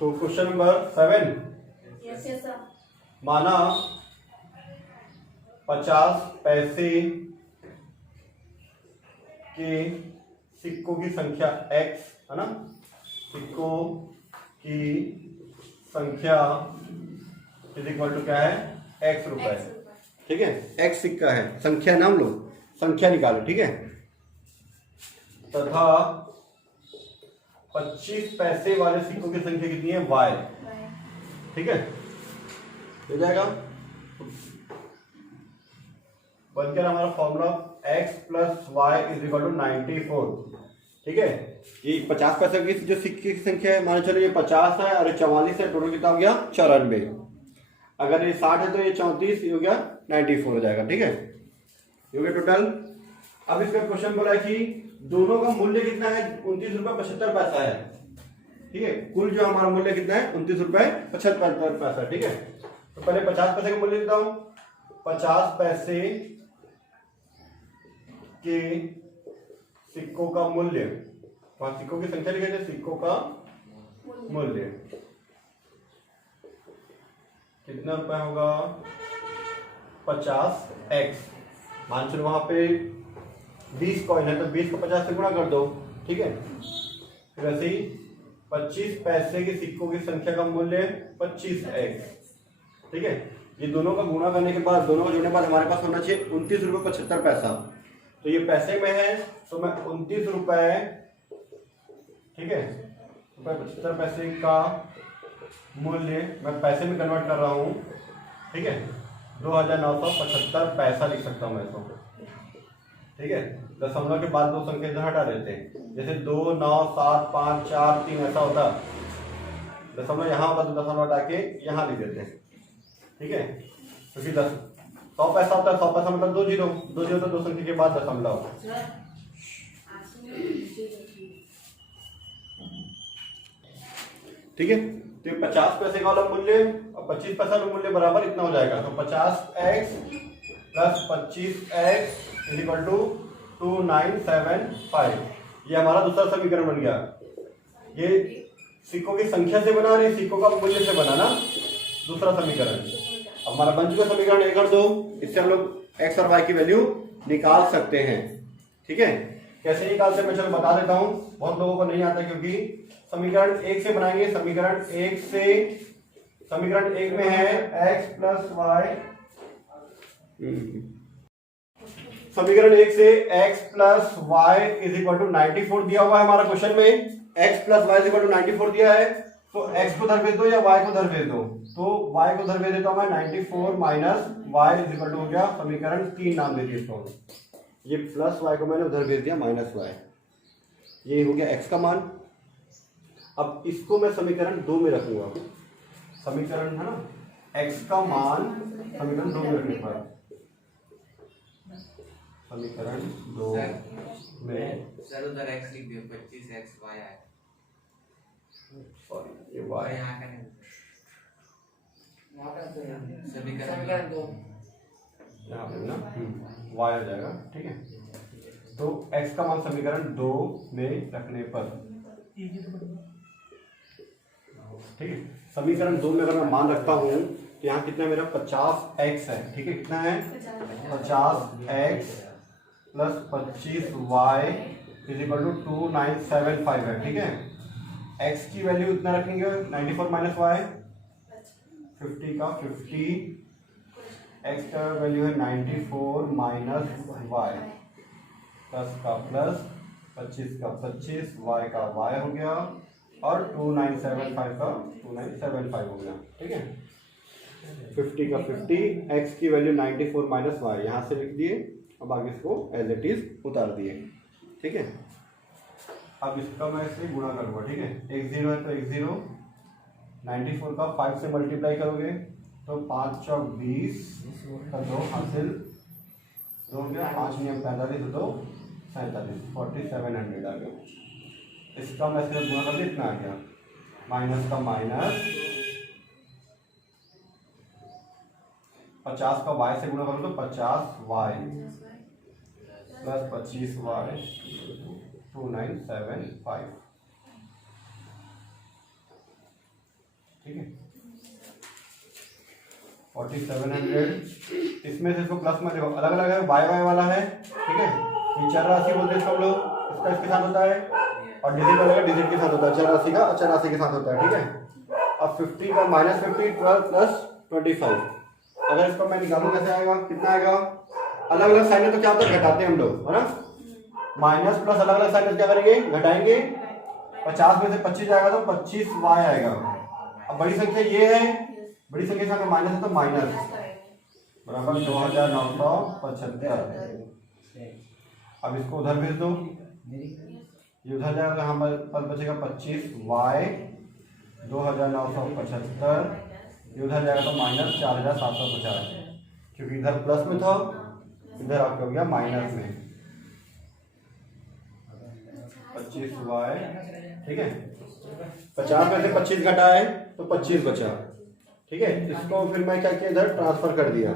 तो question number 7, yes yes sir. माना 50 पैसे के सिक्कों की संख्या x है ना, सिक्कों की संख्या इज इक्वल टू क्या है, x रुपए। ठीक है, x सिक्का है, संख्या नाम लो, संख्या निकालो। ठीक है, तथा 25 पैसे वाले सिक्कों की संख्या कितनी है, y। ठीक है, हो जाएगा, बन गया हमारा formula x plus y is equal to 94। ठीक है, ये 50 पैसे की जो सिक्के की संख्या है, मान चलो ये 50 है और 44 है, टोटल कितना हो गया 94। अगर ये 60 है तो ये 34, ये हो गया 94 हो जाएगा। ठीक है, ये हो गया टोटल। अब इसका क्वेश्चन बोला है कि दोनों का मूल्य कितना है, 29 रुपए 75 पैसा है। ठीक है, कुल जो हमारा मूल्य कितना है, 29 रुपए 75 पैसा। ठीक है, तो पहले 50 पैसे का मूल्य देता हूं। 50 पैसे के सिक्कों का मूल्य, वहां सिक्कों की संख्या लिखे थे, सिक्कों का मूल्य कितना रुपए होगा, 50x। मान चलो वहां पे 20 कॉइन है तो 20 को 50 से गुणा कर दो। ठीक है, फिर ऐसे ही 25 पैसे के सिक्कों की संख्या का मूल्य 25x। ठीक है, ये दोनों का गुणा करने के बाद, दोनों का जोड़ने के बाद हमारे पास होना चाहिए 29 रुपए 75 पैसा। तो ये पैसे में है तो मैं 29 रुपए, ठीक है, रुपए 75 पैसे का मूल्य मैं पैसे में कन्वर्ट कर रहा हूं। ठीक है, 2975 पैसा लिख सकता हूं मैं इसको। ठीक है, दशमलव के बाद दो संख्या इधर हटा देते हैं, जैसे 2 9 7 5 4 3 ऐसा होता, दशमलव यहाँ होता तो दशमलव हटा के यहाँ लिख देते हैं। ठीक है, क्योंकि 100 पैसा होता है, 100 पैसा मतलब 2 जीरो, 2 जीरो तो दो संख्या के बाद दशमलव। ठीक है, तो 50 पैसे का वाला मूल्य और 25 पैसा वाला मूल्य बराबर इतना हो जाएगा। तो 50x plus 25x is equal to 2975। ये हमारा दूसरा समीकरण बन गया। ये सिक्कों की संख्या से बना, नहीं सिक्कों का मूल्य से बना ना, दूसरा समीकरण। अब हमारा बन चुका समीकरण 1 और 2, इससे हम लोग x और y की वैल्यू निकाल सकते हैं। ठीक है, कैसे निकालते हैं मैं चलो बता देता हूं, बहुत लोगों को नहीं आता क्योंकि समीकरण 1 से बनाएंगे। समीकरण 1 में है x प्लस वाई, समीकरण 1 से x plus y is equal to 94 दिया हुआ है हमारा क्वेश्चन में। x plus y is equal to 94 दिया है, तो x को धर भेज दो या y को धर भेज दो। तो y को धर भेज देता हूं मैं, 94 minus y is equal to हो गया समीकरण 3 नाम दे दिया इसको। ये प्लस y को मैंने उधर भेज दिया माइनस y, ये हो गया x का मान। अब इसको मैं समीकरण 2 में रखूंगा, समीकरण है ना, x का मान समीकरण 2 में रखने पर, समीकरण 2 में सर उधर x लिख दियो, 25x y है, सॉरी ये y यहाँ का नहीं, समीकरण 2 यहाँ पे ना y हो जाएगा। ठीक है, तो x का मान समीकरण 2 में रखने पर, ठीक है, समीकरण 2 में अगर मैं मान रखता हूं तो यहाँ कितना मेरा 50x है। ठीक है, कितना है 50x plus 25y is equal to 2975 है। ठीक है, x की वैल्यू इतना रखेंगे 94 माइनस वाई, 50 का 50, x का वैल्यू है 94 माइनस वाई, प्लस का प्लस, 25 का 25, y का y हो गया और 2975 का 2975 हो गया। ठीक है, 50 का 50, x की वैल्यू 94 माइनस वाई यहाँ से लिख दिए, अब आगे इसको एज इट इज उतार दिए। ठीक है, अब इसका मैं इससे गुणा करूँगा। ठीक है, x0 है तो x0, 94 का 5 से मल्टीप्लाई करोगे तो 5 चौक 20 का 2 हासिल, 2 हो गया, 5 नियम 45 2 47, 4700 आ गया। इसका मैं सिर्फ गुणा कर इतना आ गया, माइनस का माइनस, 50 का y से गुणा करो तो 50y प्लस 25y 2975। ठीक है 4700। इसमें से इसको प्लस में देखो अलग अलग है, वाई वाई वाला है, ठीक है। ये चर राशि बोलते हैं इसको हम लोग, इसका इसके साथ होता है, और डिजिट वाला का डिजिट के साथ होता है, चर राशि का अचर राशि के साथ होता है, ठीक है। अब 50 का -50 12 प्लस 25, अगर इसको मैं निकालूं कैसे आएगा, कितना आएगा, अलग अलग साइन है तो क्या होता है घटाते हैं हम लोग, है ना। माइनस प्लस अलग अलग साइन क्या करेंगे, घटाएंगे। 50 में से 25 आएगा तो 25y आएगा। अब बड़ी संख्या ये है, बड़ी संख्या के साथ माइनस है तो माइनस बराबर 2975। अब इसको उधर भेज दो, ये उधर जाएगा तो यहाँ पर बचेगा 25y 2975, ये उधर जाएगा तो -4750, क्योंकि इधर प्लस में था, इधर आपका हो गया माइनस में 25y, ठीक है। 50 में से 25 घटा है तो 25 बचा, ठीक है। इसको फिर मैं क्या किया, इधर ट्रांसफर कर दिया।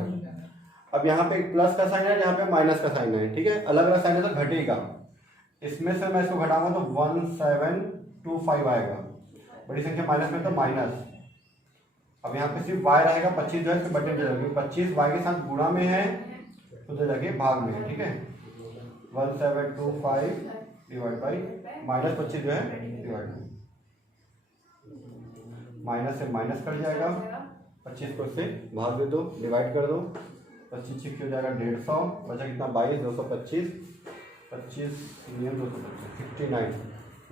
अब यहाँ पे एक प्लस का साइन है, यहाँ पे माइनस का साइन है, ठीक है। अलग अलग साइन है तो घटेगा, इसमें से मैं इसको घटाऊंगा तो 1725 आएगा। बड़ी संख्या माइनस में तो माइनस। अब यहाँ पे सिर्फ y रहेगा, 25 जो है इसके बटे जाएगा, 25 y के साथ गुणा में है तो दे जाके भाग में है, ठीक है। 1725 डिवाइड बाई -25 जो है डिवाइड में, माइनस से माइनस कट जाएगा, 25 को इससे भाग दे दो, डिवाइड कर दो, 25 हो जाएगा 150, बचा कितना 22, 225, 25 225 69।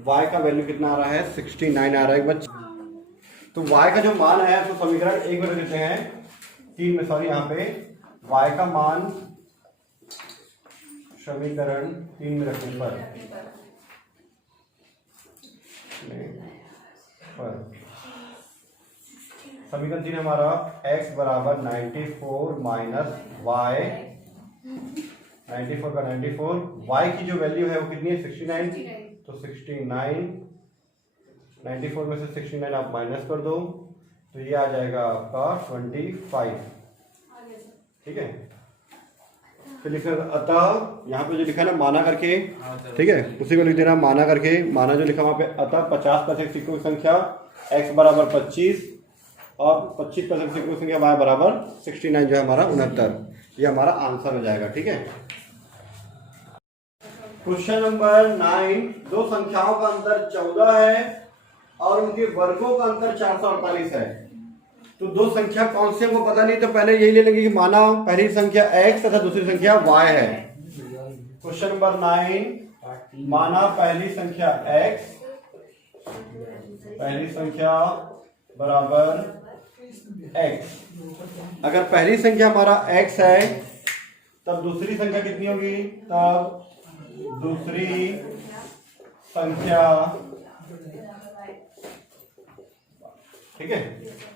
y का वैल्यू कितना आ रहा है, 69 आ रहा है बच्चे। तो y का जो मान है तो समीकरण 1 में देते हैं 3 में, सॉरी यहाँ पे y का मान समीकरण 3 में रखने पर समीकरण 3 हमारा x बराबर 94 माइनस y, 94 का 94, y की जो वैल्यू है वो कितनी है 69, तो 69, 94 में से 69 आप माइनस कर दो तो ये आ जाएगा आपका 25, ठीक है। फिर लिख अतः यहाँ पे जो लिखा ना माना करके, ठीक है, उसी को लिख देना माना करके। माना जो लिखा वहाँ पे अतः 50% सिक्कों की संख्या x बराबर 25 और 25% सिक्कों की संख्या y बराबर 69 जो है हमारा 69, ये हमारा आंसर हो जाएगा, ठीक है। क्वेश्चन नंबर 9, दो संख्याओं का अंतर 14 है और उनके वर्गों का अंतर 448 है। तो दो संख्या कौन से हमको पता नहीं, तो पहले यही ले लेंगे कि माना पहली संख्या x तथा दूसरी संख्या y है। क्वेश्चन नंबर 9, माना पहली संख्या x, पहली संख्या बराबर x। अगर पहली संख्या हमारा x है तब दूसरी संख्या कितनी होगी, तब दूसरी संख्या, ठीक है,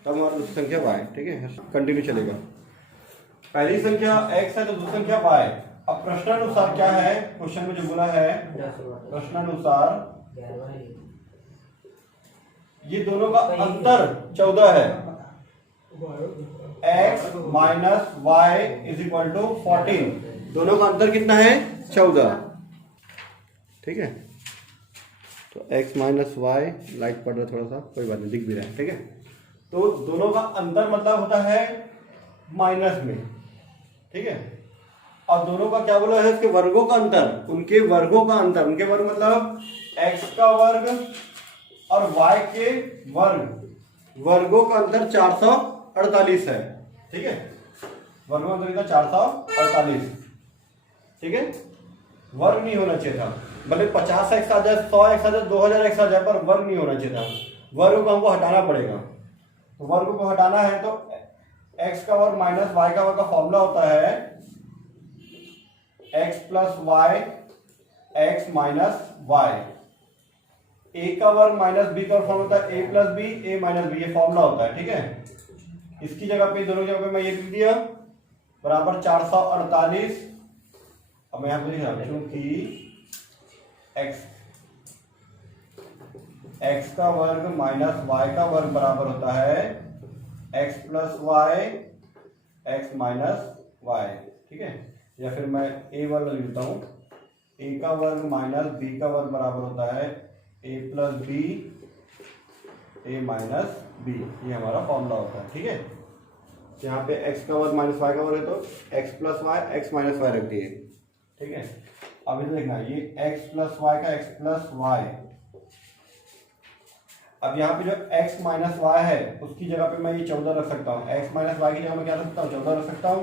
तब हमारा दूसरी संख्या y, ठीक है, कंटिन्यू चलेगा। पहली संख्या x है तो दूसरी संख्या y। अब प्रश्नानुसार क्या है, क्वेश्चन में जो बोला है प्रश्नानुसार ये दोनों का अंतर 14 है, x minus y is equal to 14, दोनों का अंतर कितना है 14, ठीक है। तो x माइनस वाई, लाइट पड़ रहा है थोड़ा सा, कोई बात नहीं, दिख भी रहा है, ठीक है। तो दोनों का अंतर मतलब होता है माइनस में, ठीक है। और दोनों का क्या बोला है, इसके वर्गों का अंतर, उनके वर्गों का अंतर, उनके वर्ग मतलब x का वर्ग और y के वर्ग, वर्गों का अंतर 448 है, ठीक है। वर्गों का अंतर कितना 448, ठीक है। वर्ग नहीं होना चाहिए था, भले 50x आ जाए, 100x आ जाए, 2000x आ जाए, पर वर्ग नहीं होना चाहिए था। वर्ग को हमको हटाना पड़ेगा, तो वर्ग को हटाना है तो x का वर्ग माइनस y का वर्ग का फॉर्मूला होता है x plus y x minus y. a का वर्ग माइनस b का फॉर्मूला होता है a plus b a minus b, ये फॉर्मूला होता है, ठीक है। इसकी जगह पे, दोनों जगह पे मैं ये लिख दिया बराबर 448। अब मैं यहाँ पे लिख रहा हूँ क्योंकि x का वर्ग माइनस y का वर्ग बराबर होता है x plus y x minus y, ठीक है। या फिर मैं a वाला लिखता हूँ, a का वर्ग माइनस b का वर्ग बराबर होता है a plus b a minus b, ये हमारा फॉर्मूला होता है। ठीक है, यहाँ पे x का वर्ग माइनस वाई का वर्ग है तो x plus y x minus y रख दिए। ठीक है, अब इधर देखना ये x प्लस वाई का x प्लस वाई। अब यहाँ पे जो x माइनस वाई है उसकी जगह पे मैं ये 14 रख सकता हूँ। x माइनस वाई की जगह मैं क्या रख सकता हूँ, 14 रख सकता हूँ।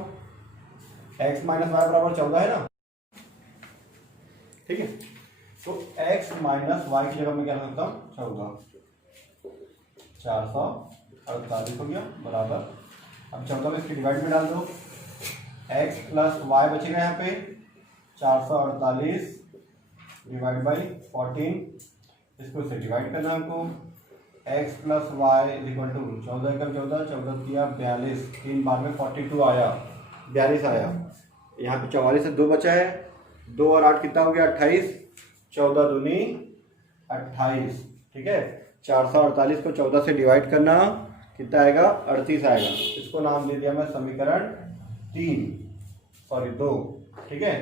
x माइनस वाई बराबर 14 है ना। ठीक है, तो x माइनस वाई की जगह मैं क्या रख सकता हूँ, 14, 448 हो गया बराबर। अब 14 को इसके डिवाइड में डाल दो, x प्लस वाई बचेगा यहाँ पे 448 डिवाइड बाई 14, इसको इससे डिवाइड करना हमको। x plus y equal to 14 का 14, 14 किया 42, 3 बार में 42 आया, 42 आया। यहाँ पे 44 से 2 बचा है, 2 और 8 कितना हो गया 28, 14 दूनी 28। ठीक है, 448 को 14 से डिवाइड करना कितना आएगा, 38 आएगा। इसको नाम दे दिया मैं समीकरण 2। ठीक है,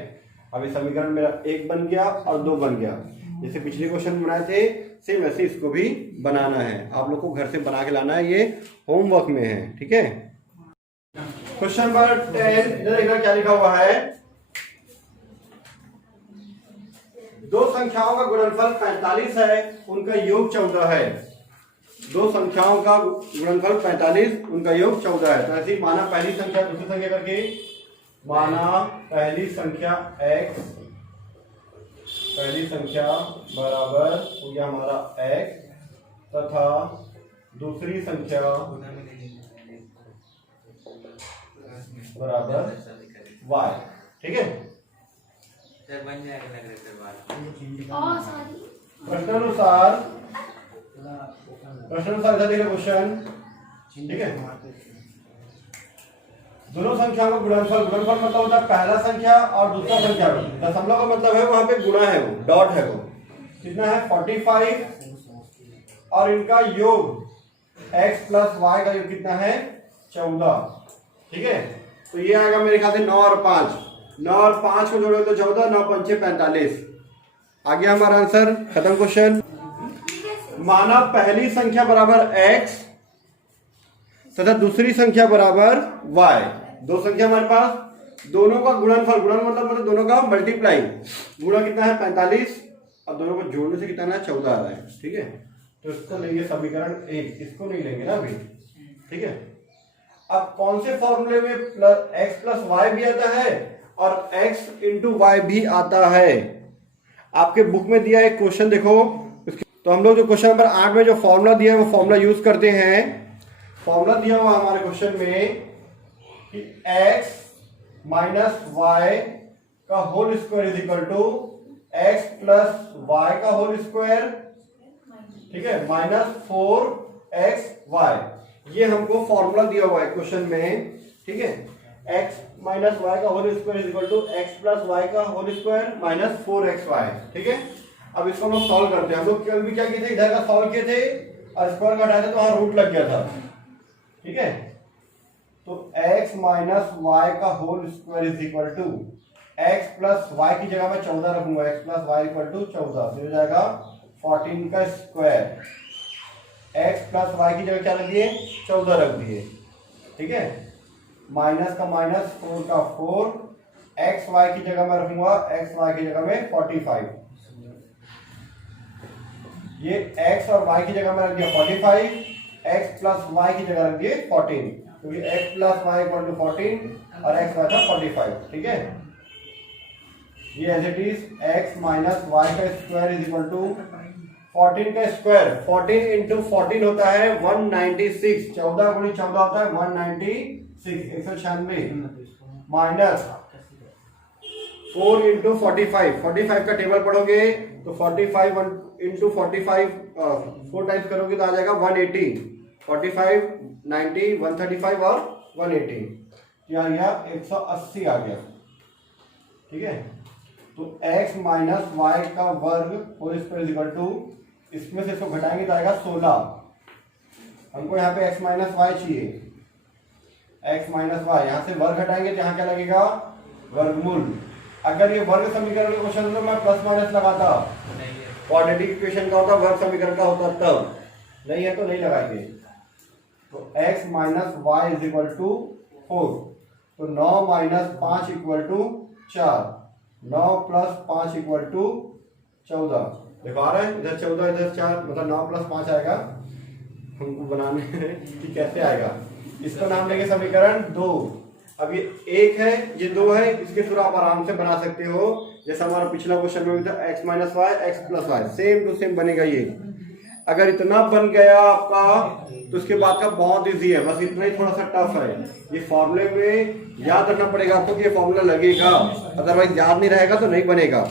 अभी समीकरण मेरा 1 बन गया और 2 बन गया। जैसे पिछले क्वेश्चन बनाए थे सेम वैसे इसको भी बनाना है। आप लोग को घर से बना के लाना है, ये होमवर्क में है। ठीक है, क्वेश्चन नंबर 10 इधर देखना क्या लिखा हुआ है। दो संख्याओं का गुणनफल 45 है, उनका योग 14 है। दो संख्याओं का गुणनफल 45, उनका योग 14 है। तो ऐसे ही माना पहली संख्या दूसरी संख्या करके, माना पहली संख्या x, पहली संख्या बराबर हो गया हमारा x तथा दूसरी संख्या बराबर y। ठीक है, सर बन जाएगा लग रहा है सर प्रश्नानुसार इधर देखिए क्वेश्चन। ठीक है, दोनों संख्याओं का गुणनफल मतलब होता है पहला संख्या और दूसरा संख्या। दशमलव का मतलब है वहां पे गुणा है, वो डॉट है, वो कितना है 45, और इनका योग x प्लस वाई का योग कितना है 14। ठीक है, तो ये आएगा मेरे ख्याल से 9 और 5, 9 और 5 को जोड़ो तो 14, 9 पंचे 45 आ गया हमारा आंसर। खत्म क्वेश्चन। माना पहली संख्या बराबर x तथा दूसरी संख्या बराबर y। दो संख्या हमारे पास, दोनों का गुणनफल, गुणन मतलब दोनों का मल्टीप्लाई, गुणा कितना है 45 और दोनों को जोड़ने से कितना है 14 आ रहा है। ठीक है, तो इसको लेंगे समीकरण 1, इसको नहीं लेंगे ना अभी। ठीक है, अब कौन से फॉर्मूले में x प्लस वाई भी आता है और x इंटू वाई भी आता है। आपके बुक में दिया एक क्वेश्चन देखो, तो हम लोग जो क्वेश्चन नंबर 8 में जो फॉर्मूला दिया है वो फॉर्मूला यूज करते हैं। फॉर्मूला दिया हुआ हमारे क्वेश्चन में कि x माइनस वाई का whole square is equal to x plus y का होल स्क्वायर। ठीक है, माइनस 4xy, ये हमको फॉर्मूला दिया हुआ है क्वेश्चन में। ठीक है, x माइनस वाई का whole square is equal to x plus y का होल स्क्वायर माइनस 4xy। ठीक है, अब इसको हम लोग सॉल्व करते हैं। हम लोग कल भी क्या किए थे, इधर का सॉल्व किए थे और स्क्वायर घटाए थे तो वहां रूट लग गया था। ठीक है, तो x माइनस वाई का whole square is equal to x plus y की जगह मैं 14 रखूंगा, x plus y equal to 14, तो हो जाएगा 14 का स्क्वायर। x प्लस वाई की जगह क्या रख दिए, 14 रख दिए। ठीक है, माइनस का माइनस, 4 का 4, एक्स वाई की जगह मैं रखूंगा, एक्स वाई की जगह में 45। ये x और y की जगह में रख दिया 45, x प्लस वाई की जगह रख दिए 14, क्योंकि x plus y equal to 14 और x वाई था 45। ठीक है, ये as it is x minus y का स्क्वायर इज इक्वल टू 14 का स्क्वायर, 14 इंटू 14 होता है 196, 14 गुणी 14 होता है 196, 196 माइनस 4 इंटू 45, 45 का टेबल पढ़ोगे तो 45 इंटू 45 4 टाइम्स करोगे तो आ जाएगा 180, 45, 90, 135 और 180, क्या आ गया 180 आ गया। ठीक है, तो x माइनस वाई का वर्ग होल स्क्वायर इक्वल टू, इसमें से इसको घटाएंगे तो आएगा 16। हमको यहाँ पे x माइनस वाई चाहिए, x माइनस वाई, यहाँ से वर्ग घटाएंगे तो यहाँ क्या लगेगा वर्गमूल। अगर ये वर्ग समीकरण का क्वेश्चन तो मैं प्लस माइनस लगाता, क्वाड्रेटिक इक्वेशन का होता, वर्ग समीकरण का होता तब, नहीं है तो नहीं लगाएंगे। तो x minus y is equal to 4, तो 9 minus 5 equal to 4, 9 plus 5 equal to 14। देखो आ रहा है, इधर 14 इधर 4, मतलब 9 प्लस 5 आएगा। हमको बनाने हैं कि कैसे आएगा। इसका नाम लेंगे समीकरण 2। अब ये 1 है, ये 2 है, इसके थ्रू आप आराम से बना सकते हो। जैसा हमारा पिछला क्वेश्चन में भी था, x minus y x plus y, same to same बनेगा ये। अगर इतना बन गया आपका तो उसके बाद का बहुत इजी है, बस इतना ही थोड़ा सा टफ है। ये फॉर्मूले में याद रखना पड़ेगा आपको कि ये फॉर्मूला लगेगा, अदरवाइज याद नहीं रहेगा तो नहीं बनेगा।